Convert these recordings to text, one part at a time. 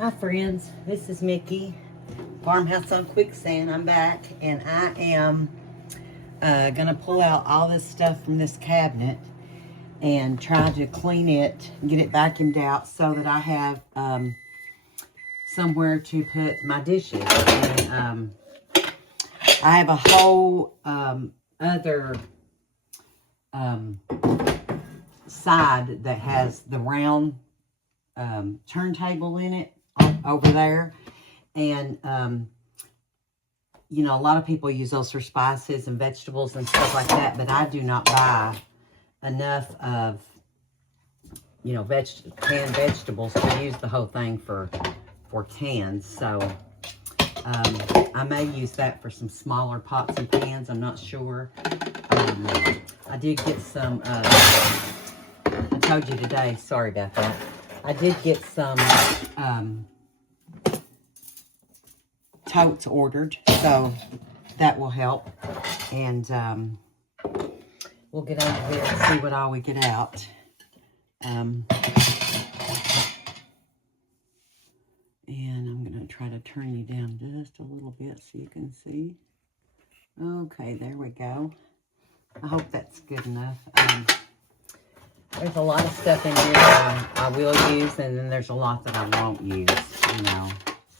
Hi friends, this is Mikki, Farmhouse on Quicksand. I'm back and I am gonna pull out all this stuff from this cabinet and try to clean it, get it vacuumed out so that I have somewhere to put my dishes. And I have a whole other side that has the round turntable in it over there, and you know, a lot of people use those for spices and vegetables and stuff like that, but I do not buy enough of, you know, canned vegetables to use the whole thing for cans. So I may use that for some smaller pots and pans. I'm not sure. I did get some I told you today, sorry about that, I did get some totes ordered, so that will help. And we'll get over here and see what all we get out. And I'm going to try to turn you down just a little bit so you can see. Okay, there we go. I hope that's good enough. There's a lot of stuff in here that I will use, and then there's a lot that I won't use, you know.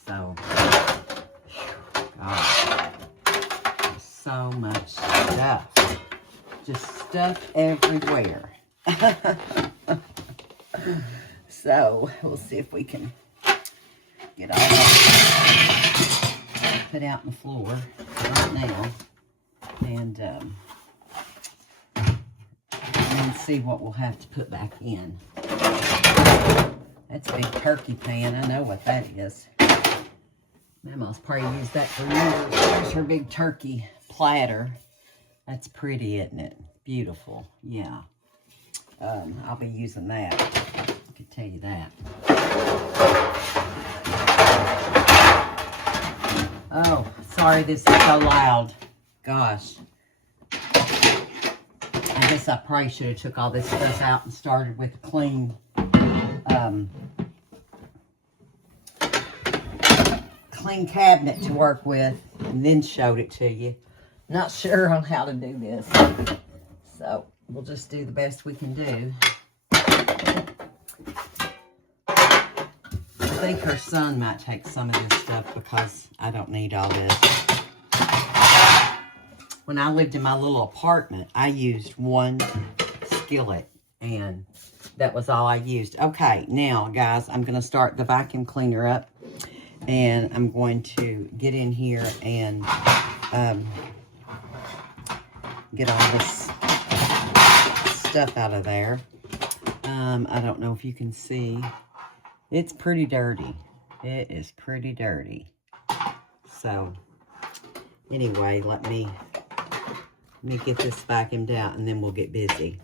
So, God, there's so much stuff. Just stuff everywhere. So, we'll see if we can get all that put out on the floor right now. And see what we'll have to put back in. That's a big turkey pan. I know what that is. Mama's probably used that for years. There's her big turkey platter. That's pretty, isn't it? Beautiful. Yeah. I'll be using that. I can tell you that. Oh, sorry this is so loud. Gosh. I guess I probably should have took all this stuff out and started with a clean cabinet to work with and then showed it to you. Not sure on how to do this, so we'll just do the best we can do. I think her son might take some of this stuff because I don't need all this. When I lived in my little apartment, I used one skillet, and that was all I used. Okay, now, guys, I'm going to start the vacuum cleaner up, and I'm going to get in here and get all this stuff out of there. I don't know if you can see. It's pretty dirty. It is pretty dirty. So, anyway, let me get this vacuumed out, and then we'll get busy.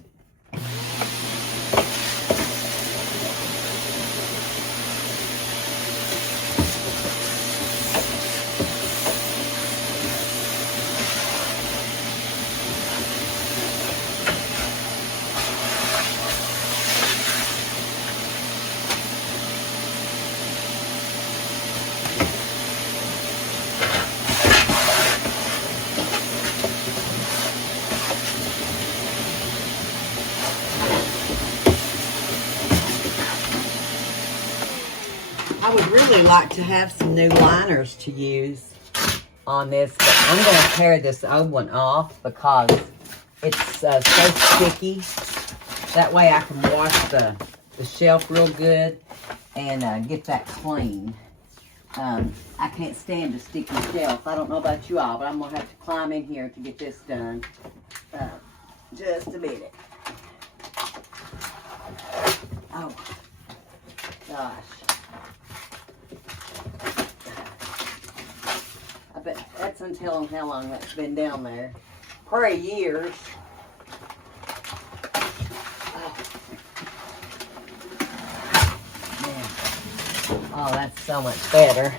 I would really like to have some new liners to use on this, but I'm going to tear this old one off because it's so sticky. That way I can wash the shelf real good and get that clean. I can't stand a sticky shelf. I don't know about you all, but I'm going to have to climb in here to get this done. Just a minute. Oh, gosh. I bet that's until how long that's been down there. Probably years. Oh. Man. Oh, that's so much better.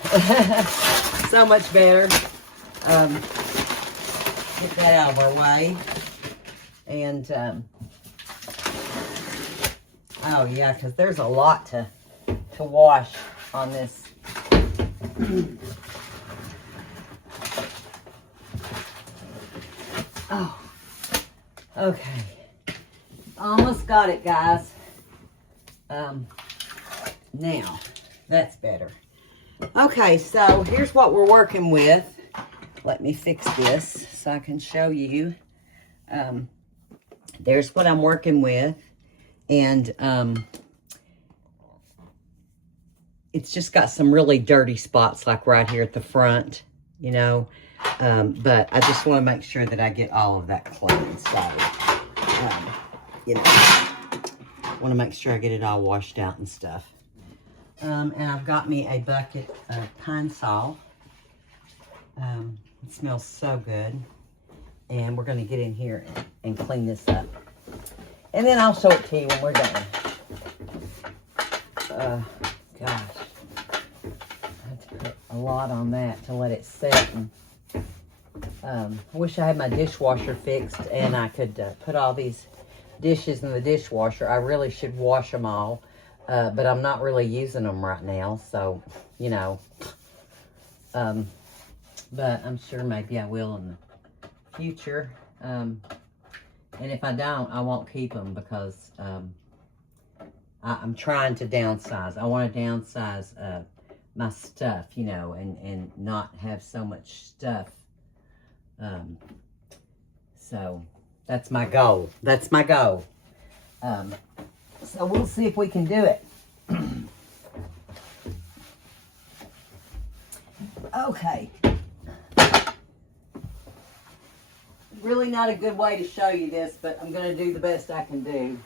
So much better. Get that out of our way. And, oh yeah, because there's a lot to wash on this. Oh, okay. Almost got it, guys. Now, that's better. Okay, so here's what we're working with. Let me fix this so I can show you. There's what I'm working with. And it's just got some really dirty spots, like right here at the front, you know. But I just want to make sure that I get all of that clean. So, you know, want to make sure I get it all washed out and stuff. And I've got me a bucket of Pine Sol. It smells so good. And we're going to get in here and clean this up. And then I'll show it to you when we're done. Gosh. I had to put a lot on that to let it set. And, I wish I had my dishwasher fixed and I could put all these dishes in the dishwasher. I really should wash them all. But I'm not really using them right now. So, you know. But I'm sure maybe I will in the future. And if I don't, I won't keep them because I'm trying to downsize. I want to downsize my stuff, you know, and not have so much stuff. So that's my goal. That's my goal. So we'll see if we can do it. Okay. Really not a good way to show you this, but I'm going to do the best I can do.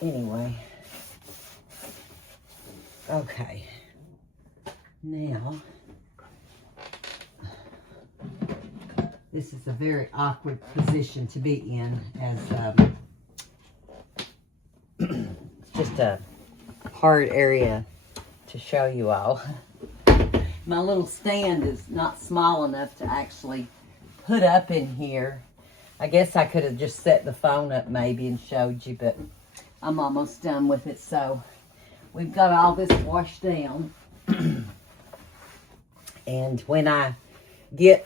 Anyway. Okay. Now, this is a very awkward position to be in, as it's just a hard area to show you all. My little stand is not small enough to actually put up in here. I guess I could have just set the phone up maybe and showed you, but I'm almost done with it. So we've got all this washed down. And when I get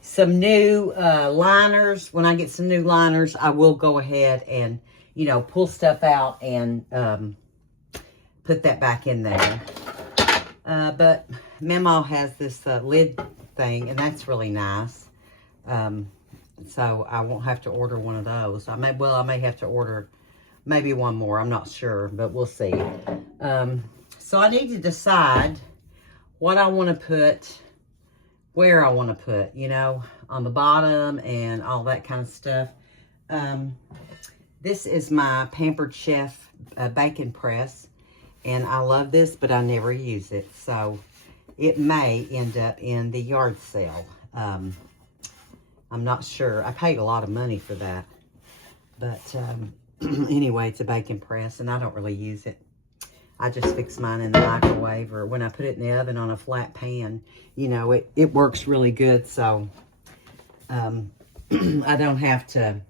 some new liners, when I get some new liners, I will go ahead and, you know, pull stuff out and put that back in there. But Memo has this lid thing, and that's really nice. So I won't have to order one of those. I may have to order maybe one more. I'm not sure, but we'll see. So I need to decide what I want to put, where I want to put, you know, on the bottom and all that kind of stuff. This is my Pampered Chef bacon press. And I love this, but I never use it. So it may end up in the yard sale. I'm not sure. I paid a lot of money for that. But anyway, it's a bacon press, and I don't really use it. I just fix mine in the microwave, or when I put it in the oven on a flat pan. You know, it works really good. So I don't have to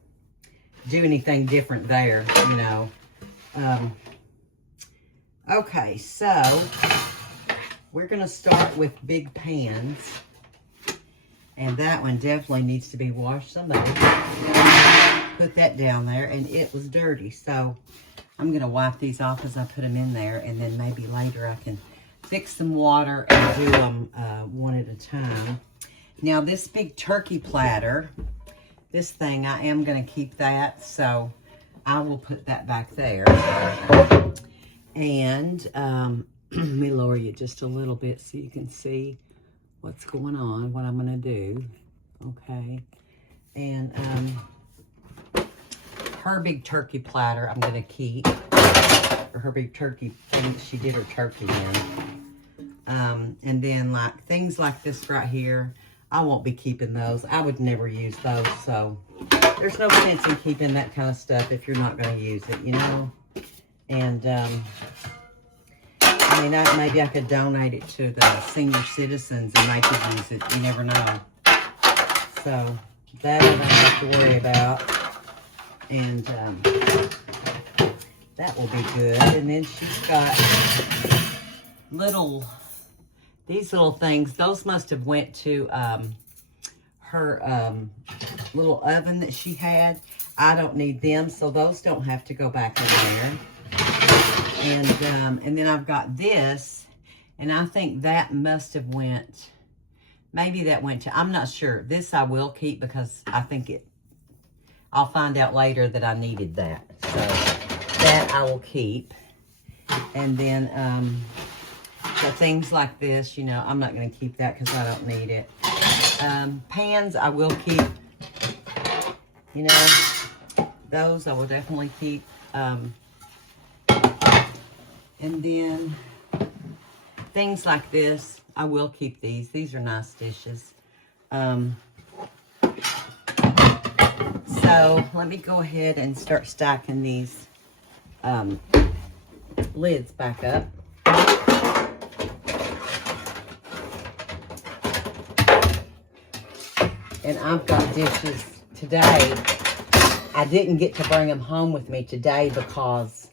do anything different there, you know. Okay, so we're going to start with big pans. And that one definitely needs to be washed. Somebody put that down there, and it was dirty. So I'm going to wipe these off as I put them in there. And then maybe later I can fix some water and do them one at a time. Now, this big turkey platter, this thing, I am going to keep that. So I will put that back there. And let me lower you just a little bit so you can see what's going on, what I'm going to do. Okay. And her big turkey platter I'm going to keep. Or her big turkey thing she did her turkey in. And then like things like this right here, I won't be keeping those. I would never use those. So there's no sense in keeping that kind of stuff if you're not going to use it, you know. And, I mean, maybe I could donate it to the senior citizens and they could use it. You never know. So, that I don't have to worry about. And, That will be good. And then she's got these little things. Those must have went to her little oven that she had. I don't need them, so those don't have to go back in there. And then I've got this, and I think that must have went, maybe that went to, I'm not sure. This I will keep because I think I'll find out later that I needed that. So that I will keep. And then the things like this, you know, I'm not going to keep that because I don't need it. Pans I will keep. You know, those I will definitely keep. And then things like this, I will keep these. These are nice dishes. So let me go ahead and start stacking these lids back up. And I've got dishes today. I didn't get to bring them home with me today because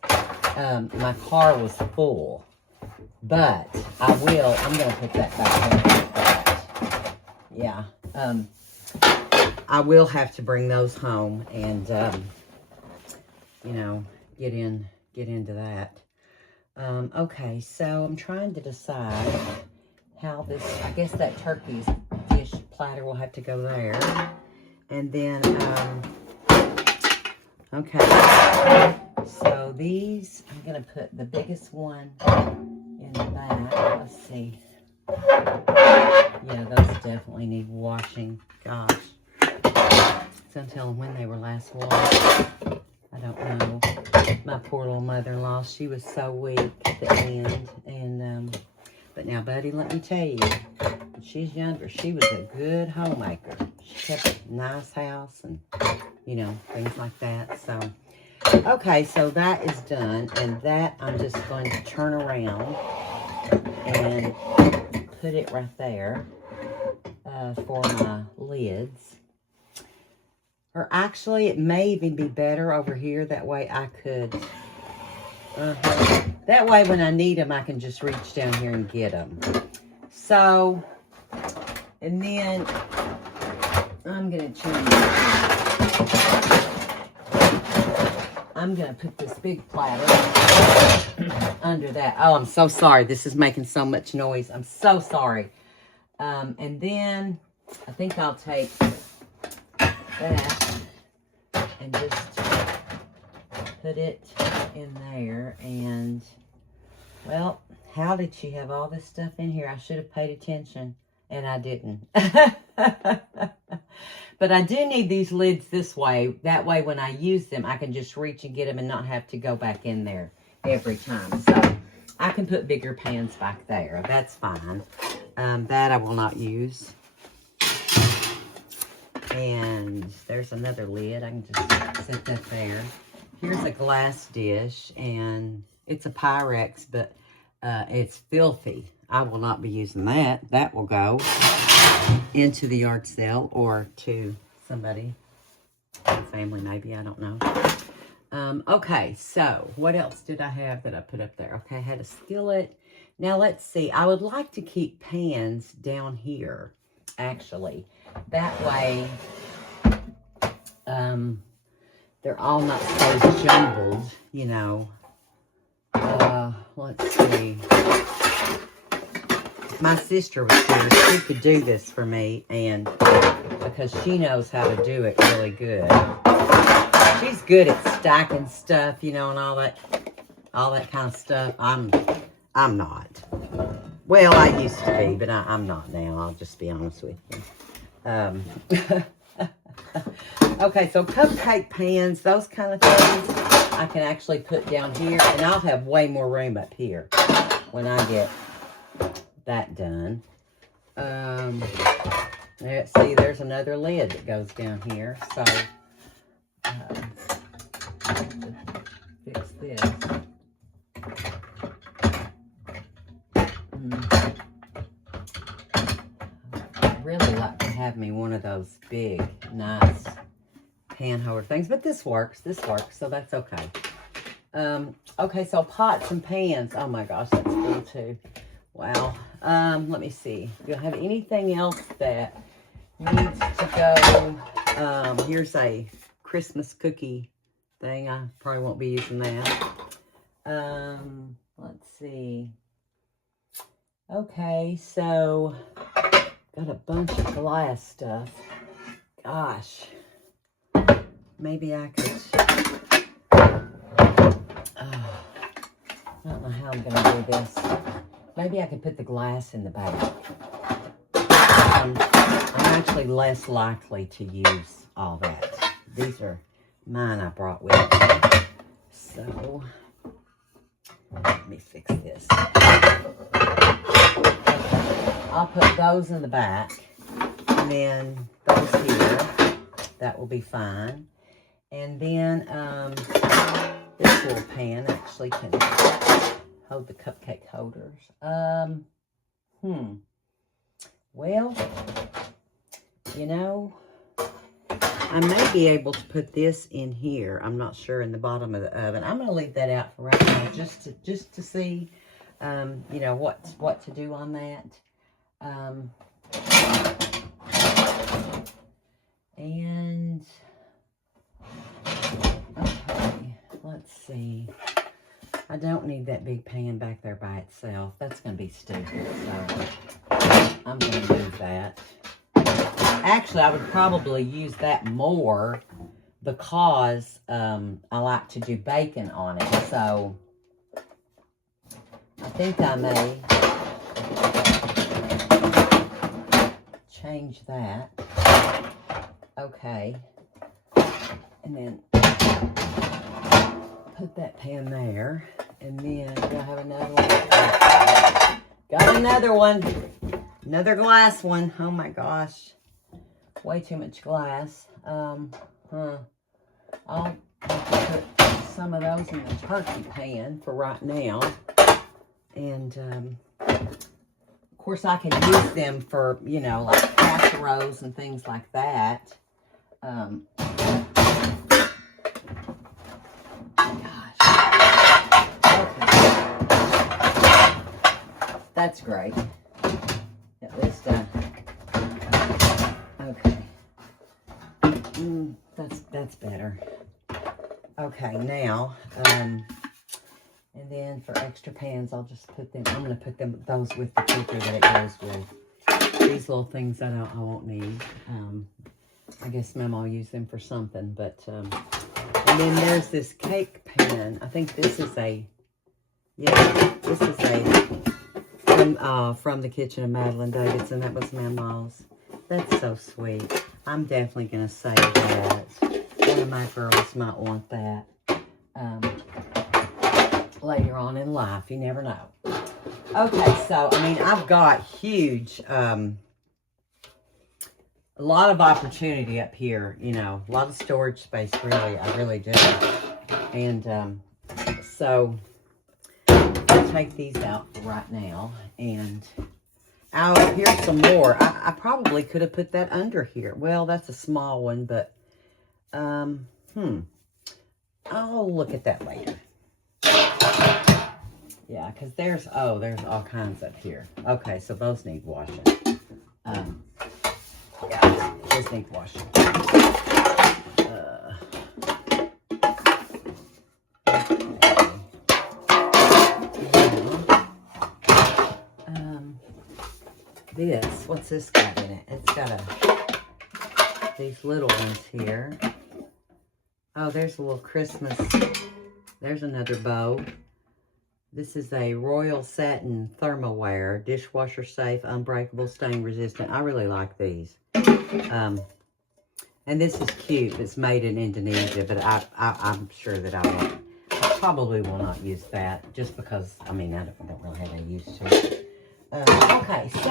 my car was full. But I will. I'm going to put that back in. Yeah. I will have to bring those home and, you know, get into that. Okay, so I'm trying to decide how this, I guess that turkey's dish platter will have to go there. And then, okay, so these, I'm going to put the biggest one in the back. Let's see. Yeah, those definitely need washing. Gosh. So until when they were last washed, I don't know. My poor little mother-in-law, she was so weak at the end. And, but now, buddy, let me tell you, when she's younger, she was a good homemaker. She kept a nice house and, you know, things like that. So, okay, so that is done. And that I'm just going to turn around and put it right there for my lids. Or actually, it may even be better over here. That way I could, that way when I need them, I can just reach down here and get them. So, and then I'm going to change. I'm going to put this big platter under that. Oh, I'm so sorry. This is making so much noise. I'm so sorry. And then I think I'll take that and just put it in there. And well, how did she have all this stuff in here? I should have paid attention and I didn't. But I do need these lids this way. That way when I use them, I can just reach and get them and not have to go back in there every time. So I can put bigger pans back there. That's fine. That I will not use. And there's another lid. I can just set that there. Here's a glass dish, and it's a Pyrex, but it's filthy. I will not be using that. That will go into the yard sale or to somebody, a family maybe, I don't know. Okay, so what else did I have that I put up there? Okay, I had a skillet. Now let's see. I would like to keep pans down here, actually. That way, they're all not so jumbled, you know. Let's see. My sister was here. She could do this for me, and because she knows how to do it really good. She's good at stacking stuff, you know, and all that kind of stuff. I'm not. Well, I used to be, but I'm not now. I'll just be honest with you. Okay, so cupcake pans, those kind of things, I can actually put down here, and I'll have way more room up here when I get that done. Let's see, there's another lid that goes down here, so I have to fix this. I'd really like to have me one of those big, nice pan holder things, but this works, so that's okay. Okay, so pots and pans. Oh my gosh, that's cool too. Wow. Let me see. Do I have anything else that needs to go? Here's a Christmas cookie thing. I probably won't be using that. Let's see. Okay, so got a bunch of glass stuff. Gosh. Maybe I could, I don't know how I'm going to do this. Maybe I could put the glass in the bag. I'm actually less likely to use all that. These are mine I brought with me. So, let me fix this. I'll put those in the back, and then those here. That will be fine. And then this little pan actually can hold the cupcake holders. Well, you know, I may be able to put this in here. I'm not sure, in the bottom of the oven. I'm going to leave that out for right now, just to see, you know, what to do on that. And okay, let's see. I don't need that big pan back there by itself. That's going to be stupid, so I'm going to move that. Actually, I would probably use that more because I like to do bacon on it. So I think I may change that. Okay. And then put that pan there. And then, do I have another one? Got another one. Another glass one. Oh my gosh. Way too much glass. I'll put some of those in the turkey pan for right now. And, of course, I can use them for, you know, like casseroles and things like that. Gosh. Okay. That's great. At least, okay. That's better. Okay, now, and then for extra pans, I'll just put them, I'm going to put those with the cooker that it goes with. These little things that I won't need. I guess Mom will use them for something, but, and then there's this cake pan. I think this is a, yeah, this is a, from the kitchen of Madeline Davidson. That was Mama's. That's so sweet. I'm definitely going to save that. One of my girls might want that later on in life. You never know. Okay, so, I mean, I've got huge, a lot of opportunity up here, you know, a lot of storage space, really. I really do. And so I'll take these out for right now. And here's some more. I probably could have put that under here. Well, that's a small one, but I'll look at that later. Yeah, because there's all kinds up here. Okay, so those need washing. Yeah, those need washing. This, what's this got in it? It's got these little ones here. Oh, there's a little Christmas. There's another bow. This is a Royal Satin Thermoware, dishwasher safe, unbreakable, stain resistant. I really like these. And this is cute. It's made in Indonesia, but I'm sure that I probably will not use that just because, I mean, I don't really have any use to it. Okay, so,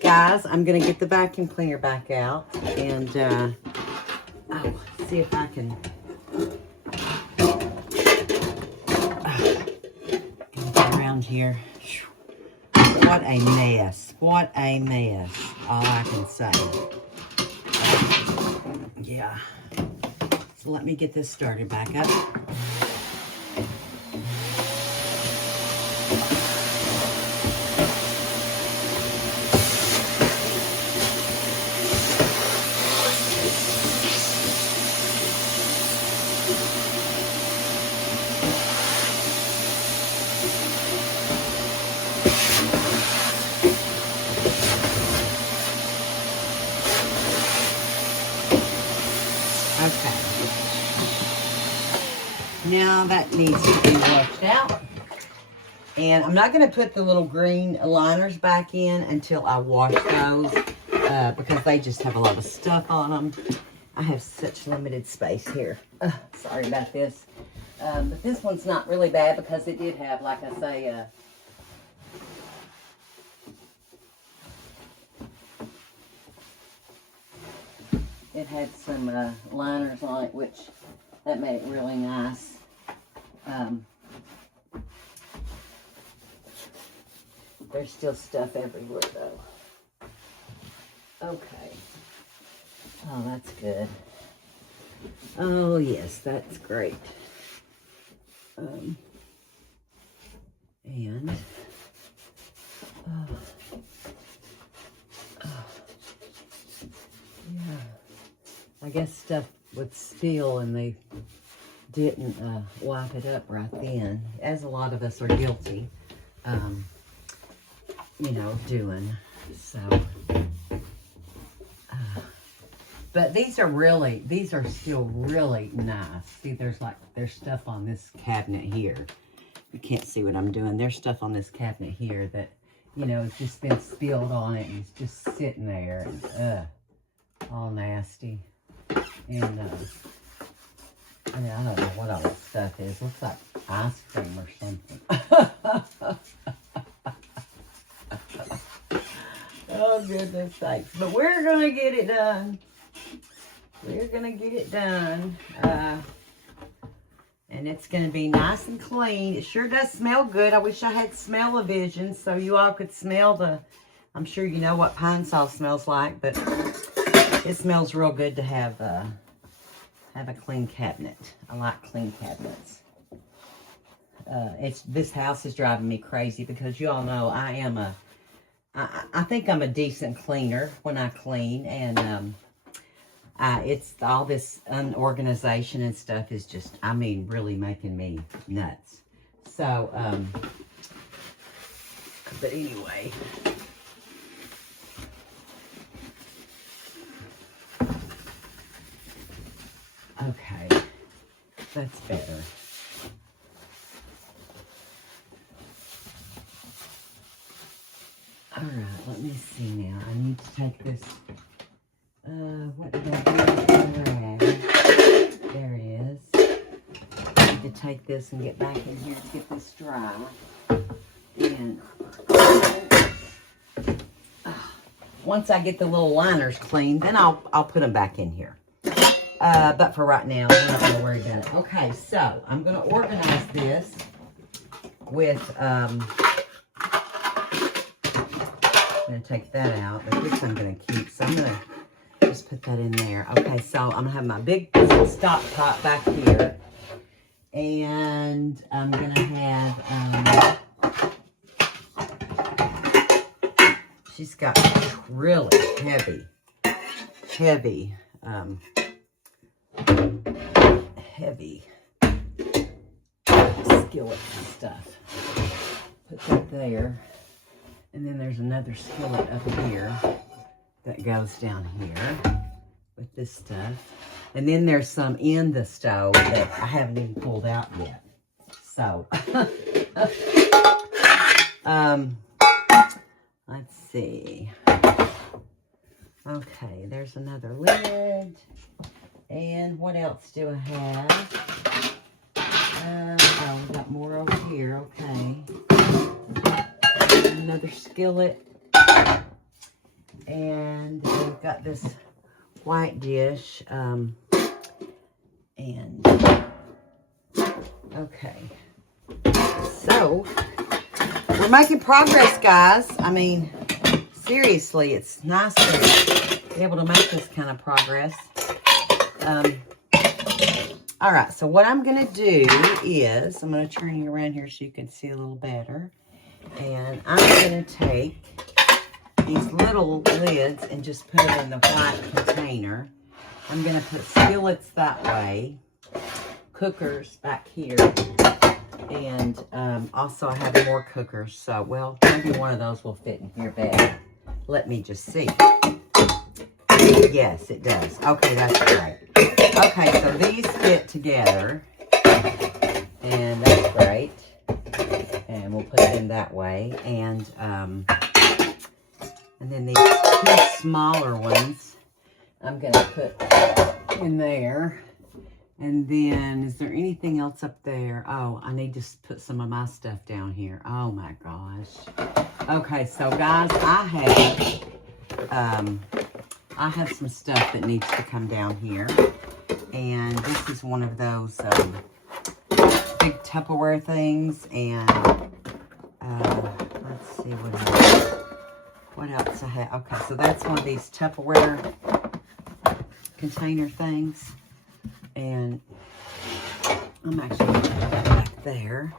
guys, I'm going to get the vacuum cleaner back out and see if I can get around here. What a mess. What a mess. All I can say. Yeah. So let me get this started back up. Okay. Now that needs to be washed out. And I'm not going to put the little green liners back in until I wash those because they just have a lot of stuff on them. I have such limited space here. Sorry about this. But this one's not really bad because it did have, like I say, it had some liners on it, which that made it really nice. There's still stuff everywhere, though. Okay. Oh, that's good. Oh, yes, that's great. And, yeah, I guess stuff would spill and they didn't wipe it up right then, as a lot of us are guilty, you know, doing. So, but these are still really nice. See, there's stuff on this cabinet here. You can't see what I'm doing. There's stuff on this cabinet here that, you know, it's just been spilled on it and it's just sitting there and, all nasty. And, I mean, I don't know what all this stuff is. Looks like ice cream or something. Oh, goodness sakes. But we're going to get it done. We're going to get it done. And it's going to be nice and clean. It sure does smell good. I wish I had smell-o-vision so you all could smell the... I'm sure you know what pine sol smells like, but it smells real good to have a clean cabinet. I like clean cabinets. This house is driving me crazy because you all know I think I'm a decent cleaner when I clean, and it's all this unorganization and stuff is just, I mean, really making me nuts. So, but anyway. Okay, that's better. All right, let me see now. I need to take this, what did I do? There it is. I need to take this and get back in here to get this dry. And once I get the little liners clean, then I'll put them back in here. But for right now, we're not going to worry about it. Okay, so I'm going to organize this with, I'm going to take that out, but this I'm going to keep. So I'm going to just put that in there. Okay, so I'm going to have my big stock pot back here. And I'm going to have, she's got really heavy heavy skillet and stuff. Put that there. And then there's another skillet up here that goes down here with this stuff. And then there's some in the stove that I haven't even pulled out yet. So, let's see. Okay, there's another lid. And what else do I have? Oh, we got more over here. Okay. Another skillet. And we've got this white dish. Okay. So, we're making progress, guys. I mean, seriously, it's nice to be able to make this kind of progress. All right, so what I'm going to do is, I'm going to turn you around here so you can see a little better. And I'm going to take these little lids and just put it in the white container. I'm going to put skillets that way, cookers back here, and also I have more cookers. So, well, maybe one of those will fit in here better. Let me just see. Yes, it does. Okay, that's great. Okay, together. And that's great. And we'll put it in that way. And then these two smaller ones, I'm going to put in there. And then, is there anything else up there? Oh, I need to put some of my stuff down here. Oh my gosh. Okay, so guys, I have some stuff that needs to come down here. And this is one of those big Tupperware things. And let's see what else I have. Okay, so that's one of these Tupperware container things. And I'm actually going to put that back there.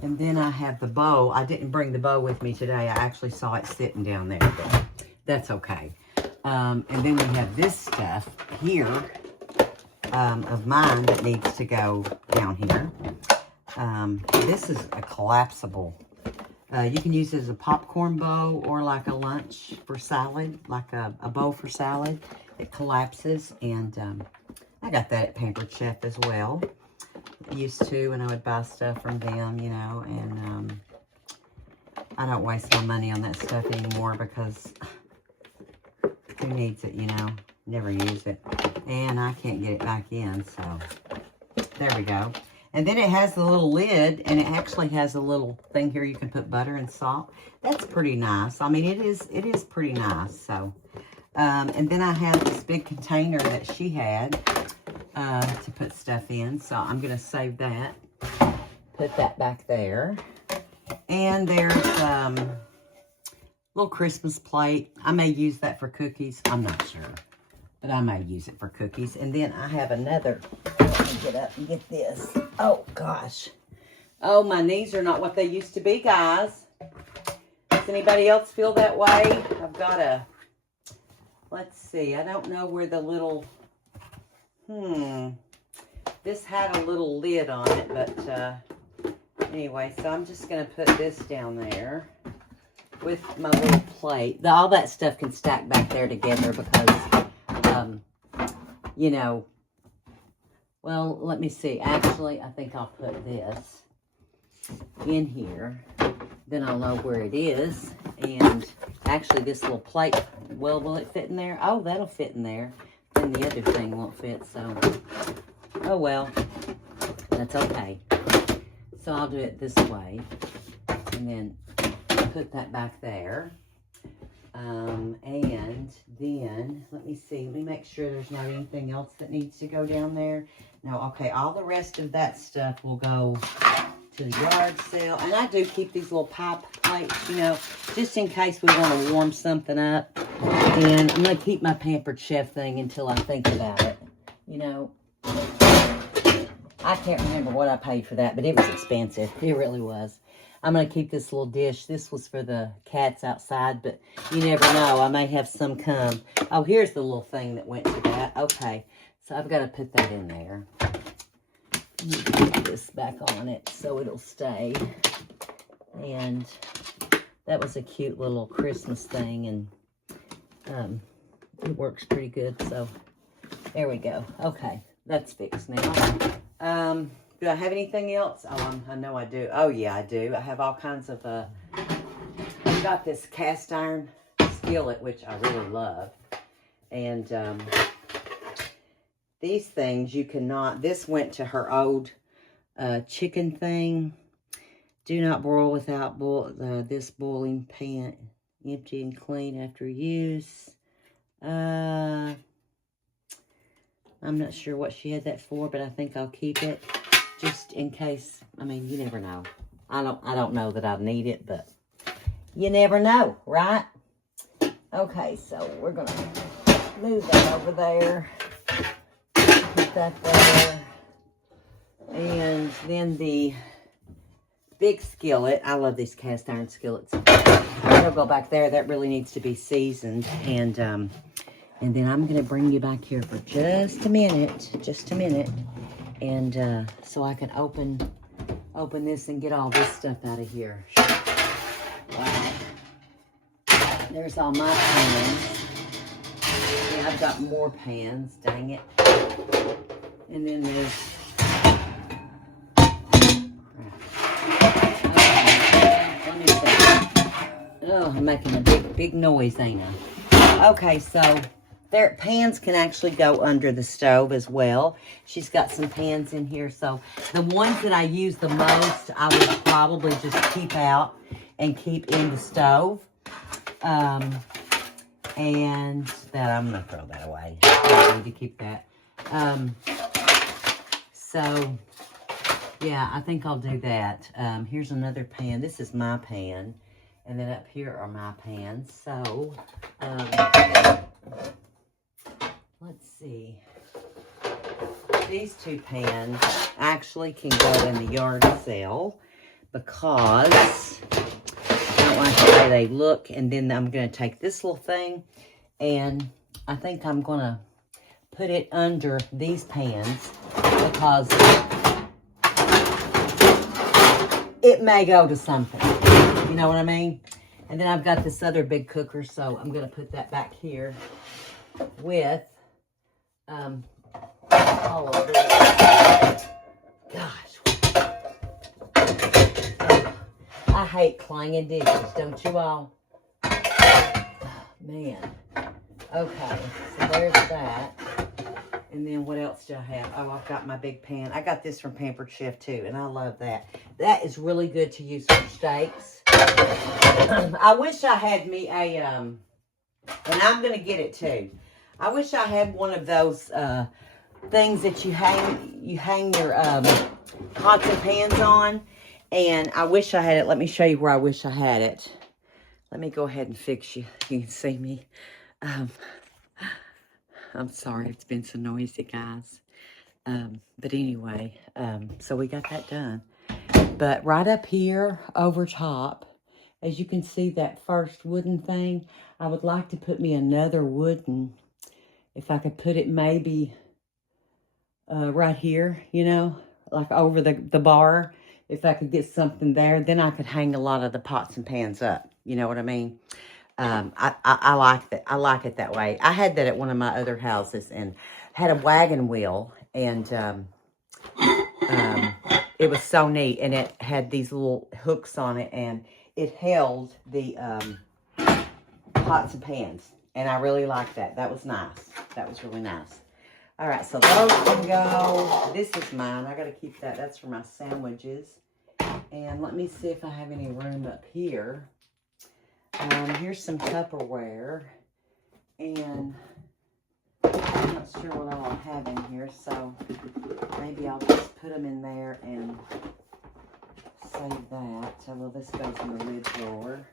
And then I have the bow. I didn't bring the bow with me today. I actually saw it sitting down there, but that's okay. And then we have this stuff here of mine that needs to go down here. This is a collapsible. You can use it as a popcorn bow or like a lunch for salad, like a bow for salad. It collapses, and I got that at Pampered Chef as well. Used to, and I would buy stuff from them, you know, and I don't waste my money on that stuff anymore because who needs it, you know? Never use it. And I can't get it back in, so there we go. And then it has the little lid, and it actually has a little thing here you can put butter and salt. That's pretty nice. I mean, it is pretty nice, so. And then I have this big container that she had to put stuff in. So I'm going to save that. Put that back there. And there's a little Christmas plate. I may use that for cookies. I'm not sure. But I may use it for cookies. And then I have another. Let me get up and get this. Oh, gosh. Oh, my knees are not what they used to be, guys. Does anybody else feel that way? I've got a... Let's see. I don't know where the little... This had a little lid on it, but anyway, so I'm just going to put this down there with my little plate. All that stuff can stack back there together because, you know, well, let me see. Actually, I think I'll put this in here. Then I'll know where it is. And actually, this little plate, well, will it fit in there? Oh, that'll fit in there. Then the other thing won't fit, so, oh well, that's okay. So I'll do it this way, and then put that back there. And then, let me see, let me make sure there's not anything else that needs to go down there. No, okay, all the rest of that stuff will go to the yard sale. And I do keep these little pie plates, you know, just in case we want to warm something up. And I'm going to keep my Pampered Chef thing until I think about it. You know, I can't remember what I paid for that, but it was expensive. It really was. I'm going to keep this little dish. This was for the cats outside, but you never know. I may have some come. Oh, here's the little thing that went to that. Okay, so I've got to put that in there. Let me put this back on it so it'll stay. And that was a cute little Christmas thing, and it works pretty good. So there we go. Okay, that's fixed now. Do I have anything else? Oh, I know I do. Oh yeah, I do. I have all kinds of I've got this cast iron skillet, which I really love. And these things you cannot, this went to her old chicken thing. Do not broil without this boiling pan. Empty and clean after use. I'm not sure what she had that for, but I think I'll keep it just in case. I mean, you never know. I don't know that I need it, but you never know, right? Okay, so we're gonna move that over there. Put that there. And then the big skillet. I love these cast iron skillets. That'll go back there. That really needs to be seasoned. And then I'm going to bring you back here for just a minute. And so I can open this and get all this stuff out of here. Wow. There's all my pans. Yeah, I've got more pans. Dang it. And then there's I'm making a big noise, ain't I? Okay, so their pans can actually go under the stove as well. She's got some pans in here. So the ones that I use the most, I would probably just keep out and keep in the stove. And that I'm going to throw that away. I need to keep that. So, yeah, I think I'll do that. Here's another pan. This is my pan. And then up here are my pans. So, let's see. These two pans actually can go in the yard sale because I don't like the way they look. And then I'm going to take this little thing and I think I'm going to put it under these pans because it may go to something. You know what I mean? And then I've got this other big cooker, so I'm going to put that back here with all of this. Gosh. I hate clanging dishes, don't you all? Oh, man. Okay, so there's that. And then what else do I have? Oh, I've got my big pan. I got this from Pampered Chef too, and I love that. That is really good to use for steaks. I wish I had me a, and I'm going to get it too. I wish I had one of those things that you hang your pots and pans on. And I wish I had it. Let me show you where I wish I had it. Let me go ahead and fix you. You can see me. I'm sorry, it's been so noisy, guys. But anyway, so we got that done. But right up here over top, as you can see that first wooden thing, I would like to put me another wooden, if I could put it maybe right here, you know, like over the bar. If I could get something there, then I could hang a lot of the pots and pans up. You know what I mean? I like that. I like it that way. I had that at one of my other houses and had a wagon wheel, and it was so neat, and it had these little hooks on it, and it held the pots and pans, and I really liked that. That was nice. That was really nice. All right, so those can go. This is mine. I got to keep that. That's for my sandwiches. And let me see if I have any room up here. Here's some Tupperware, and I'm not sure what I'll have in here, so maybe I'll just put them in there and save that. So, well, this goes in the lid drawer.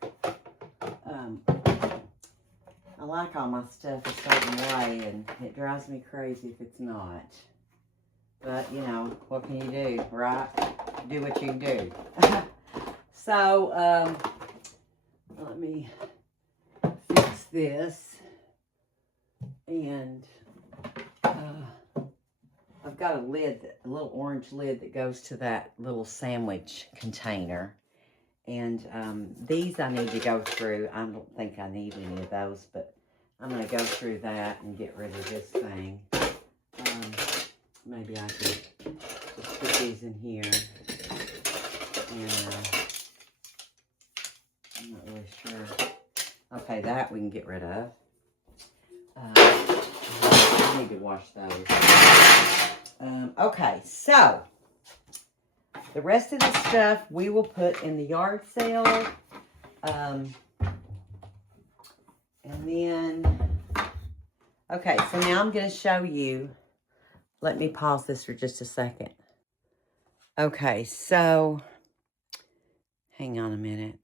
I like all my stuff a certain way, and it drives me crazy if it's not. But, you know, what can you do, right? Do what you do. So, let me fix this, and I've got a lid, a little orange lid that goes to that little sandwich container, and these I need to go through. I don't think I need any of those, but I'm going to go through that and get rid of this thing. Maybe I could just put these in here, and I'm not really sure. Okay, that we can get rid of. I need to wash those. Okay, so the rest of this stuff we will put in the yard sale. And then, okay, so now I'm going to show you. Let me pause this for just a second. Okay, so hang on a minute.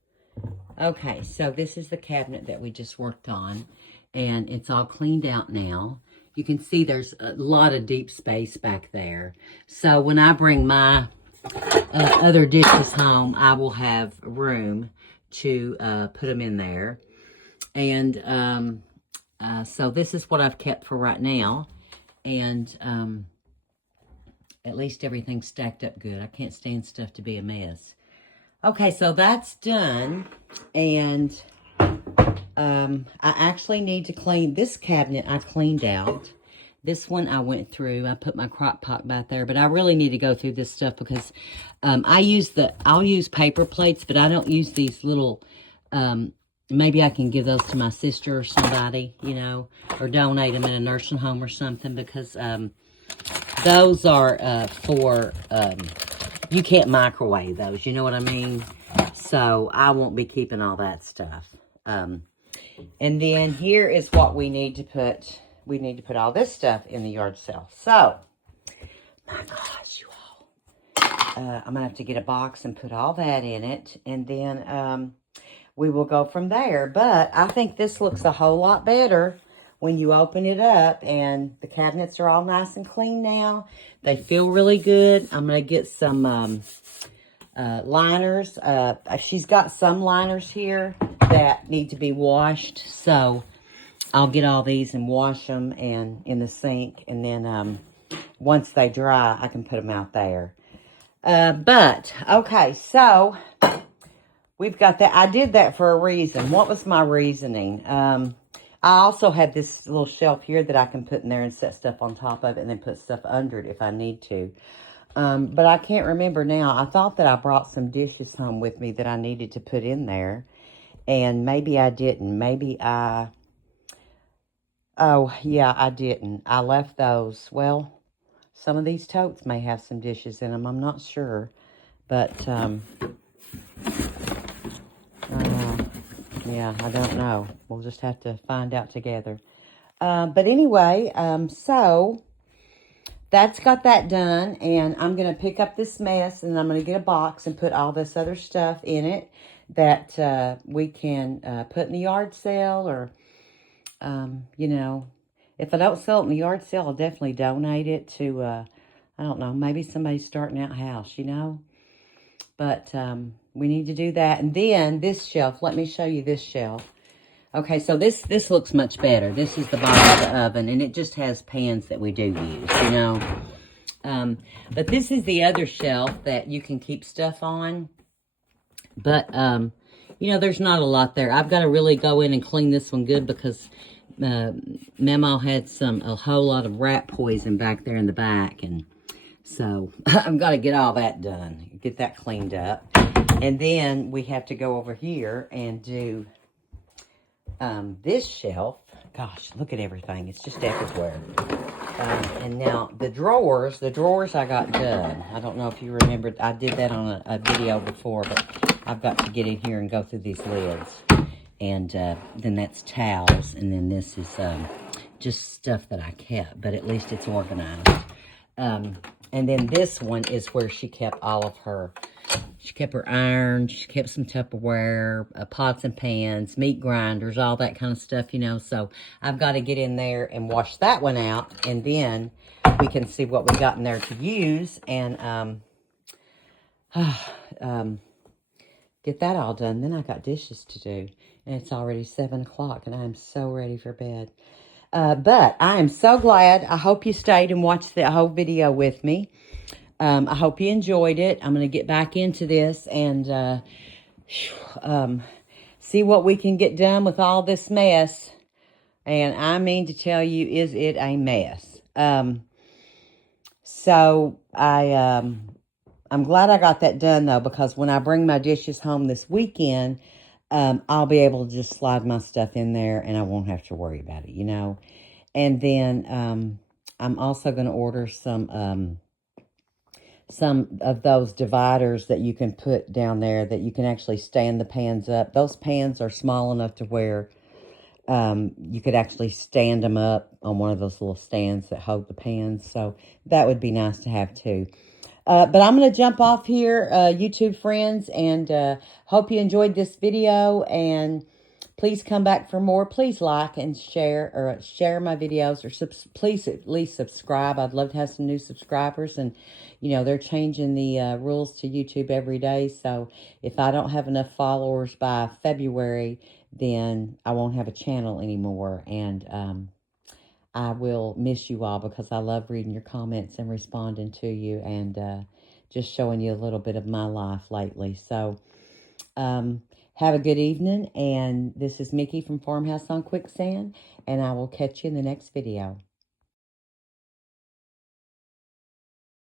Okay, so this is the cabinet that we just worked on, and it's all cleaned out now. You can see there's a lot of deep space back there. So when I bring my other dishes home, I will have room to put them in there. And so this is what I've kept for right now. And at least everything's stacked up good. I can't stand stuff to be a mess. Okay, so that's done, and I actually need to clean this cabinet. I cleaned out. This one I went through. I put my crock pot back there, but I really need to go through this stuff because I'll use paper plates, but I don't use these little maybe I can give those to my sister or somebody, you know, or donate them in a nursing home or something, because those are for, you can't microwave those, you know what I mean? So I won't be keeping all that stuff. And then here is what we need to put. We need to put all this stuff in the yard sale. So, my gosh, you all. I'm going to have to get a box and put all that in it. And then we will go from there. But I think this looks a whole lot better when you open it up. And the cabinets are all nice and clean now. They feel really good. I'm going to get some liners. She's got some liners here that need to be washed. So I'll get all these and wash them and in the sink. And then once they dry, I can put them out there. But, okay, so we've got that. I did that for a reason. What was my reasoning? I also have this little shelf here that I can put in there and set stuff on top of it and then put stuff under it if I need to. But I can't remember now. I thought that I brought some dishes home with me that I needed to put in there. And maybe I didn't. Maybe I... Oh, yeah, I didn't. I left those. Well, some of these totes may have some dishes in them. I'm not sure. But, yeah, I don't know. We'll just have to find out together. But anyway, so that's got that done. And I'm going to pick up this mess and I'm going to get a box and put all this other stuff in it that we can put in the yard sale or, you know, if I don't sell it in the yard sale, I'll definitely donate it to, I don't know, maybe somebody's starting out house, you know. But we need to do that. And then this shelf, let me show you this shelf. Okay, so this looks much better. This is the bottom of the oven, and it just has pans that we do use, you know. But this is the other shelf that you can keep stuff on. But, you know, there's not a lot there. I've got to really go in and clean this one good because Memo had a whole lot of rat poison back there in the back. And so I've got to get all that done, get that cleaned up. And then we have to go over here and do this shelf. Gosh, look at everything. It's just everywhere. And now the drawers I got done. I don't know if you remember. I did that on a video before, but I've got to get in here and go through these lids. And then that's towels. And then this is just stuff that I kept, but at least it's organized. And then this one is where she kept all of her, she kept her iron, she kept some Tupperware, pots and pans, meat grinders, all that kind of stuff, you know. So I've got to get in there and wash that one out, and then we can see what we got in there to use, and get that all done. Then I got dishes to do, and it's already 7 o'clock, and I am so ready for bed. But I am so glad. I hope you stayed and watched the whole video with me. I hope you enjoyed it. I'm going to get back into this and see what we can get done with all this mess. And I mean to tell you, is it a mess? So I'm glad I got that done, though, because when I bring my dishes home this weekend, I'll be able to just slide my stuff in there and I won't have to worry about it, you know. And then I'm also going to order some of those dividers that you can put down there that you can actually stand the pans up. Those pans are small enough to where you could actually stand them up on one of those little stands that hold the pans. So that would be nice to have too. But I'm going to jump off here, YouTube friends, and hope you enjoyed this video. And please come back for more. Please like and share, or share my videos, or please at least subscribe. I'd love to have some new subscribers. And, you know, they're changing the rules to YouTube every day. So if I don't have enough followers by February, then I won't have a channel anymore. And I will miss you all because I love reading your comments and responding to you and just showing you a little bit of my life lately. So have a good evening. And this is Mikki from Farmhouse on Quicksand. And I will catch you in the next video.